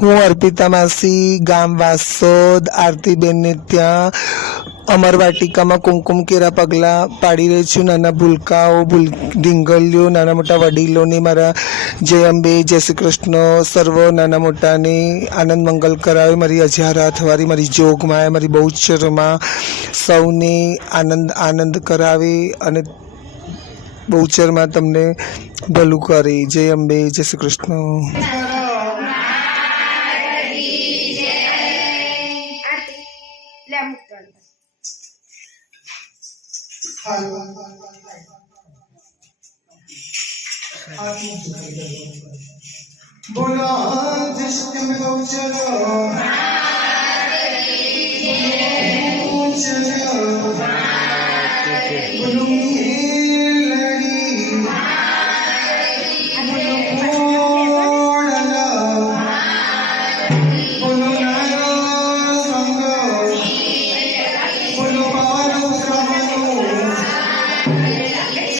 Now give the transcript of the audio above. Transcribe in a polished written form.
હું અર્પિતા માસી ગામ વાસોદ આરતીબેનને ત્યાં અમરવાટિકામાં કુમકુમ કેરા પગલાં પાડી રહી છું. નાના ભૂલકાઓ ઢીંગલીઓ નાના મોટા વડીલોને મારા જય અંબે જય શ્રી કૃષ્ણ સર્વ નાના મોટાને આનંદ મંગલ કરાવે. મારી અજારા અથવારી મારી જોગમાં મારી બહુચરમાં સૌને આનંદ કરાવે અને બહુચરમાં તમને ભલું કરે. જય અંબે જય શ્રી કૃષ્ણ. बोलो जिसके में चलो बोलो